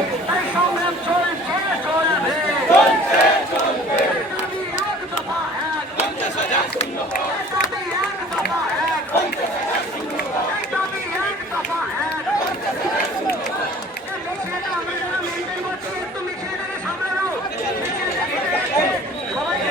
এই সংগ্রাম চলছে চলবে এই দাবি এক দফা এক এই দাবি এক দফা এক এই দাবি এক দফা এক এই মিছিলটা আমরা যারা মেনটেন করছি একটু মিছিলটাকে সামনে নাও মিছিলটাকে সবাইকে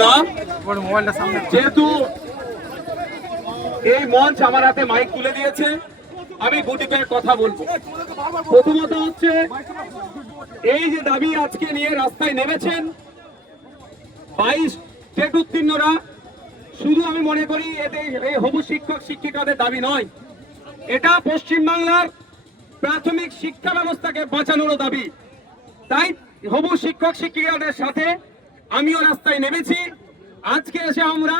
ঠিকানা যেহেতু এই মঞ্চ আমার হাতে মাইক তুলে দিয়েছে আমি গুটি কথা বলব। প্রথমত হচ্ছে এই যে দাবি আজকে নিয়ে রাস্তায় নেমেছেন বাইশ টেট উত্তীর্ণরা শুধু আমি মনে করি এতে এই হবু শিক্ষক শিক্ষিকাদের দাবি নয় এটা পশ্চিমবাংলার প্রাথমিক শিক্ষা ব্যবস্থাকে বাঁচানোর দাবি। তাই হবু শিক্ষক শিক্ষিকাদের সাথে আমিও রাস্তায় নেমেছি। আজকে এসে আমরা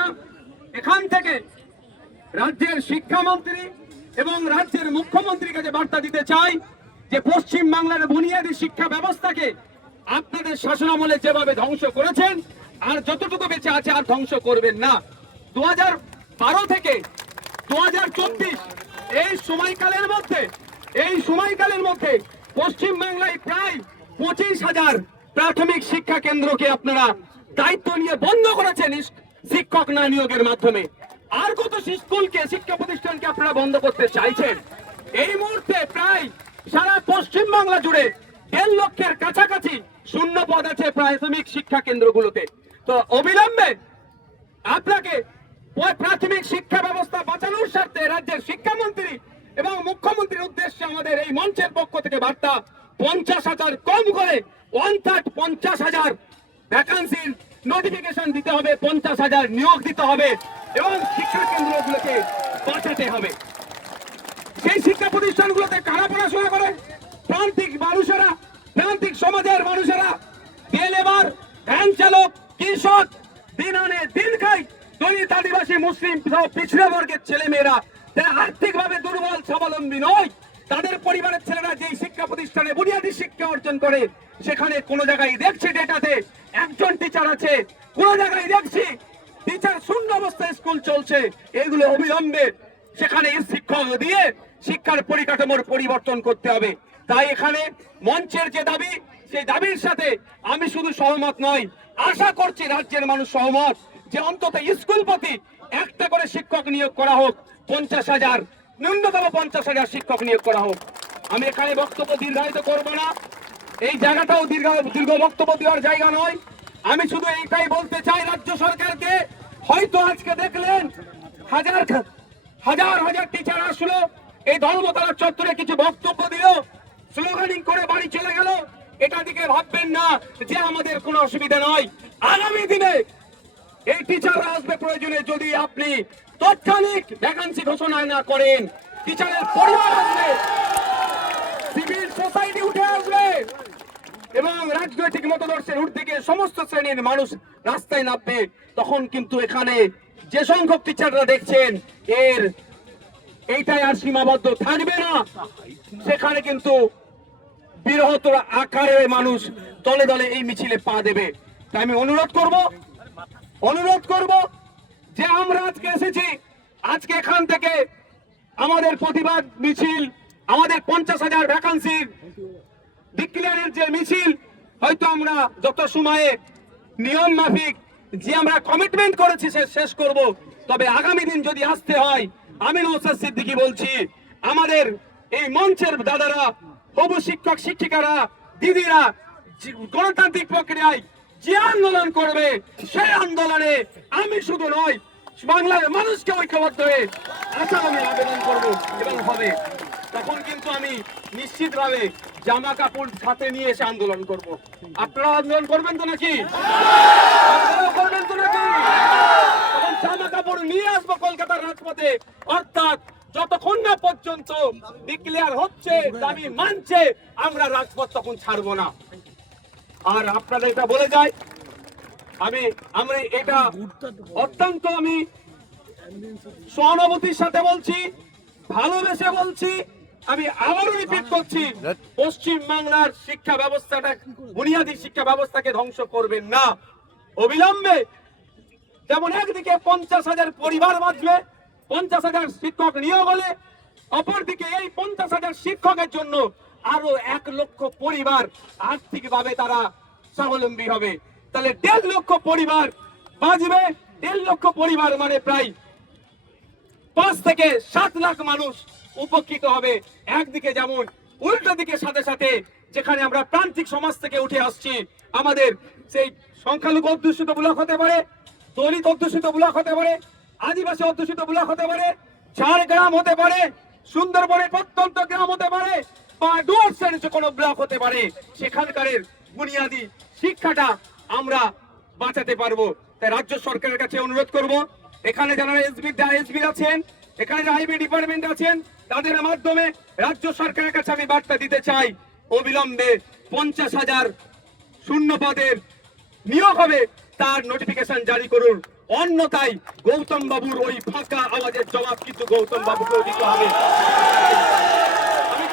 এখান থেকে রাজ্যের শিক্ষামন্ত্রী এবং রাজ্যের মুখ্যমন্ত্রীর কাছে বার্তা দিতে চাই যে পশ্চিম বাংলার বুনিয়াদী শিক্ষা ব্যবস্থাকে আপনাদের শাসনামলে যেভাবে ধ্বংস করেছেন, আর যতটুকু বেঁচে আছে আর ধ্বংস করবেন না। দু বারো থেকে দু হাজার চব্বিশ, এই সময়কালের মধ্যে, এই সময়কালের মধ্যে পশ্চিম বাংলায় প্রায় পঁচিশ হাজার প্রাথমিক শিক্ষা কেন্দ্রকে আপনারা দায়িত্ব নিয়ে বন্ধ করেছেন শিক্ষক না নিয়োগের মাধ্যমে। আর কত স্কুলকে, শিক্ষা প্রতিষ্ঠানকে আপনারা বন্ধ করতে চাইছেন? এই মুহূর্তে প্রায় সারা পশ্চিম বাংলা জুড়ে দেড় লক্ষের কাছাকাছি শূন্য পদ আছে প্রাথমিক শিক্ষা কেন্দ্রগুলোতে। তো অবিলম্বে আপনাকে প্রাথমিক শিক্ষা ব্যবস্থা বাঁচানোর স্বার্থে রাজ্যের শিক্ষামন্ত্রী এবং মুখ্যমন্ত্রীর উদ্দেশ্যে আমাদের এই মঞ্চের পক্ষ থেকে বার্তা, পঞ্চাশ হাজার কম করে পঞ্চাশ হাজার ভ্যাকান্সির নোটিফিকেশন দিতে হবে, পঞ্চাশ হাজার নিয়োগ দিতে হবে এবং শিক্ষা কেন্দ্রগুলোকে বাঁচাতে হবে। সেই শিক্ষা প্রতিষ্ঠানগুলোতে কারা পড়াশোনা করে? প্রান্তিক মানুষেরা, প্রান্তিক সমাজের মানুষেরা। তেল ভ্যান চালক, কৃষক, দিন আনে দিন খাই দলিত আদিবাসী, মুসলিম পিছড়ে বর্গের ছেলে মেয়েরা যারা আর্থিকভাবে দুর্বল, স্বাবলম্বী নয়। তাদের পরিবারের ছেলেরা যেই শিক্ষা প্রতিষ্ঠানে বুনিয়াদী শিক্ষা অর্জন করে, সেখানে কোনো জায়গায় দেখছি ডেটাতে একজন টিচার আছে, কোনো জায়গায় দেখছি টিচার শূন্য অবস্থায় স্কুল চলছে। এগুলো অবিলম্বে সেখানে শিক্ষক দিয়ে শিক্ষার পরিকাঠামোর পরিবর্তন করতে হবে। তাই এখানে মঞ্চের যে দাবি, সেই দাবির সাথে আমি শুধু সহমত নয় আশা করছি রাজ্যের মানুষ সহমত যে অন্তত স্কুল প্রতি একটা করে শিক্ষক নিয়োগ করা হোক, পঞ্চাশ হাজার, ন্যূনতম পঞ্চাশ হাজার শিক্ষক নিয়োগ করা হোক। আমি এখানে বক্তব্য দীর্ঘায়িত করব না। এই জায়গাটাও দীর্ঘ দীর্ঘ বক্তব্য দেওয়ার জায়গা নয়। আমি শুধু এইটাই বলতে চাই রাজ্য সরকারকে। হয়তো আজকে দেখলেন হাজার হাজার হাজার টিচার আসলো। এই ধর্মতলা চত্বরে কিছু বক্তব্য দিল। স্লোগানিং করে বাড়ি চলে গেল। এটা দিকে ভাববেন না যে আমাদের কোনো অসুবিধা নয়। আগামী দিনে এই টিচাররা আসবে প্রয়োজনে যদি আপনি তৎক্ষণিক ভ্যাকান্সি ঘোষণা না করেন। টিচারের পরিবার আসবে। সিভিল সোসাইটি উঠে আসবে। এবং রাজনৈতিক মতদর্শের ঊর্ধ্বে সমস্ত শ্রেণির মানুষ রাস্তায় নামবে। তখন কিন্তু এখানে যে সংখ্যক টিচাররা দেখছেন, এর এইটাই আর সীমাবদ্ধ থাকবে না। সেখানে কিন্তু বৃহত্তর আকারে মানুষ দলে দলে এই মিছিলে পা দেবে। তাই আমি অনুরোধ করব অনুরোধ করব যে আমরা আজকে এসেছি, আজকে এখান থেকে আমাদের প্রতিবাদ মিছিল, আমাদের পঞ্চাশ হাজার ভ্যাকান্সির ডিক্লিয়ারের যে মিছিল, হয়তো আমরা যত সময়ে নিয়ম মাফিক যে আমরা কমিটমেন্ট করেছি সে শেষ করব। তবে আগামী দিন যদি আসতে হয়, আমি নৌসাদ সিদ্দিকি বলছি, আমাদের এই মঞ্চের দাদারা, হবু শিক্ষক শিক্ষিকারা, দিদিরা গণতান্ত্রিক প্রক্রিয়ায় যে আন্দোলন করবে, সেই আন্দোলনে আমি শুধু নয় বাংলার মানুষকে ঐক্যবদ্ধ হয়ে আশা আমি আবেদন করব এবং হবে। তখন কিন্তু আমি নিশ্চিতভাবে জামা কাপড় সাথে নিয়ে এসে আন্দোলন করব। আপনারা আন্দোলন করবেন তো নাকি? করবেন তো নাকি? জামা কাপড় নিয়ে আসব কলকাতার রাজপথে। অর্থাৎ যতক্ষণ না পর্যন্ত ডিক্লেয়ার হচ্ছে, দাবি মানছে, আমরা রাজপথ তখন ছাড়বো না। আর আপনারা এটা বলে যায়, আমি, আমরা এটা অত্যন্ত আমি সহানুভূতির সাথে বলছি, ভালোবেসে বলছি আমি আবারও রিপিট করছি পশ্চিম বাংলার শিক্ষা ব্যবস্থাটা, বুনিয়াদী শিক্ষা ব্যবস্থাকে ধ্বংস করবেন না। অবিলম্বে যেমন একদিকে পঞ্চাশ হাজার পরিবার বাঁচবে, পঞ্চাশ হাজার শিক্ষক নিয়োগ হলে, অপরদিকে এই পঞ্চাশ হাজার শিক্ষকের জন্য আরও এক লক্ষ পরিবার আর্থিকভাবে তারা স্বাবলম্বী হবে। তাহলে দেড় লক্ষ পরিবার বাঁচবে, দেড় লক্ষ পরিবার মানে প্রায় পাঁচ থেকে সাত লাখ মানুষ উপকৃত হবে। একদিকে যেমন, উল্টো দিকে সাথে সাথে যেখানে আমরা প্রান্তিক সমাজ থেকে উঠে আসছি, আমাদের সেই সংখ্যালঘু অধ্যুষিত ব্লক হতে পারে, দলিত অধ্যুষিত ব্লক হতে পারে, আদিবাসী অধ্যুষিত ব্লক হতে পারে, ঝাড়গ্রাম হতে পারে, সুন্দরবনের প্রত্যন্ত গ্রাম হতে পারে, বা ডুয়ার্সের যে কোনো ব্লক হতে পারে সেখানকার বুনিয়াদী শিক্ষাটা আমরা বাঁচাতে পারব। তাই রাজ্য সরকারের কাছে অনুরোধ করব, এখানে যারা এসবি এসবি আছেন এখানে আইবি ডিপার্টমেন্ট আছেন, তাদের মাধ্যমে রাজ্য সরকারের কাছে আমি বার্তা দিতে চাই। অবিলম্বে পঞ্চাশ হাজার শূন্য পদের নিয়োগ হবে, তার নোটিফিকেশন জারি করুন। অন্যথায় গৌতম বাবুর ওই ফাঁকা আওয়াজের জবাব কিন্তু গৌতম বাবুকেও দিতে হবে। আমি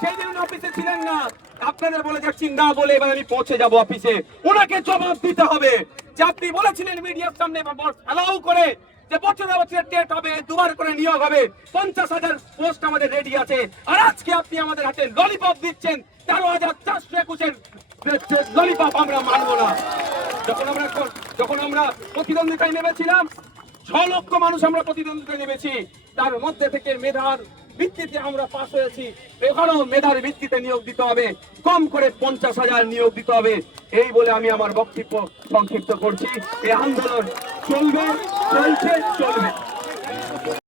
সেই দিন অফিসে ছিলেন না। আপনাদের বলে যাচ্ছি, না বলে এবার আমি পৌঁছে যাব অফিসে ওনাকে জবাব দিতে হবে। যে আপনি বলেছিলেন মিডিয়ার সামনে অ্যালাউ করে যে বছরে বছরে টেট হবে, দুবার করে নিয়োগ হবে, পঞ্চাশ হাজার পোস্ট আমাদের রেডি আছে। আর আজকে আপনি আমাদের হাতে ললিপপ দিচ্ছেন, তেরো হাজার চারশো একুশের ললিপপ আমরা মানবো না। যখন আমরা যখন আমরা প্রতিদ্বন্দ্বিতায় নেমেছিলাম, ছ লক্ষ মানুষ আমরা প্রতিদ্বন্দ্বিতায় নেমেছি। তার মধ্যে থেকে মেধার ভিত্তিতে আমরা পাশ হয়েছি। এখানেও মেধার ভিত্তিতে নিয়োগ দিতে হবে। কম করে পঞ্চাশ হাজার নিয়োগ দিতে হবে। এই বলে আমি আমার বক্তব্য সংক্ষিপ্ত করছি। এই আন্দোলন চলবে চলছে চলবে।